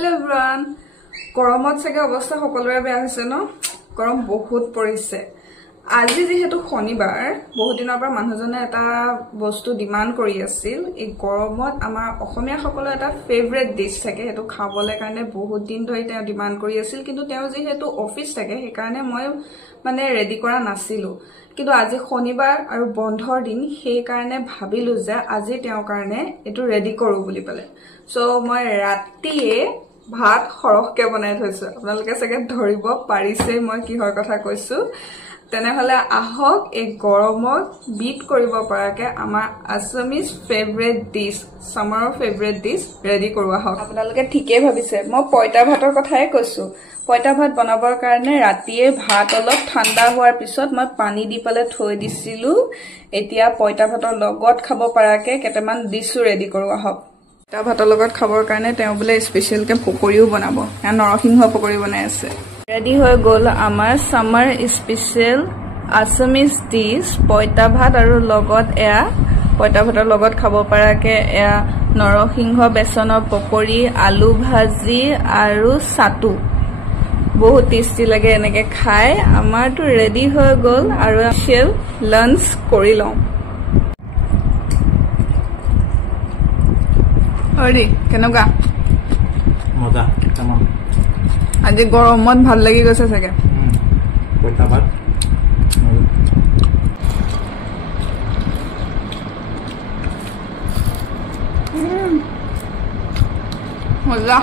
Hello everyone. গৰমত চাগে অৱস্থা সকলোৰে বেয়া হৈছে ন গৰম বহুত পৰিছে আজি যেহেতু শনিবাৰ বহুত দিনৰ পৰা মানুহজনে এটা বস্তু ডিমান্ড কৰি আছিল এই গৰমত আমাৰ অসমীয়া সকলৰ এটা ফেভৰেট ডিশ থাকে হেতু খাবলৈ কাৰণে বহুত দিন ধৰি তেওঁ ডিমান্ড কৰি আছিল কিন্তু তেওঁ যেহেতু অফিস থাকে সেই কাৰণে মই মানে ৰেডি কৰা নাছিলো কিন্তু আজি শনিবাৰ আৰু বন্ধৰ দিন সেই কাৰণে ভাবিলো যে আজি তেওঁৰ কাৰণে এটো ৰেডি কৰো বুলি পালে সো মই ৰাতিয়ে ভাত খৰখকে বনাই থৈছো আপোনালোকে চাগে ধৰিব পাৰিছে মই কিহৰ কথা কৈছো তেনেহলে আহক এই গৰমত বিট কৰিব পৰাকে আমাৰ আসামিজ ফেভৰেট ডিশ সামাৰৰ ফেভৰেট ডিশ ৰেডি কৰোৱা হওক আপোনালোকে ঠিকে ভাবিছে মই পইতা ভাতৰ কথাই কৈছো পইতা ভাত বনাবৰ কাৰণে ৰাতিয়ে ভাত অলপ ঠাণ্ডা হোৱাৰ পিছত মই পানী দি পেলে থৈ দিছিলো এতিয়া পইতা ভাতৰ লগত খাব পৰাকে কেটামান ডিশ ৰেডি কৰোৱা হওক তা ভাতৰ লগত খাবৰ কাৰণে তেওঁ বলে স্পেশাল কে পকৰিও বনাব या নৰসিংহ পকৰি বনাই আছে ৰেডি হৈ গল আমাৰ সামাৰ স্পেশাল আসামিজ ডিশ পইতা ভাত আৰু লগত এয়া পইতা ভাতৰ লগত খাব পৰাকে এয়া নৰসিংহ বেচনৰ পকৰি আলু ভাজি আৰু সাতু বহুত টেস্টি লাগে এনেকে খাই আমাৰটো ৰেডি হৈ গল আৰু স্পেশাল লাঞ্চ কৰি লওঁ Ori, কেনেকুৱা মজা কেমন আজি গৰমত ভাল লাগি গৈছে চাগে পইতা ভাত মজা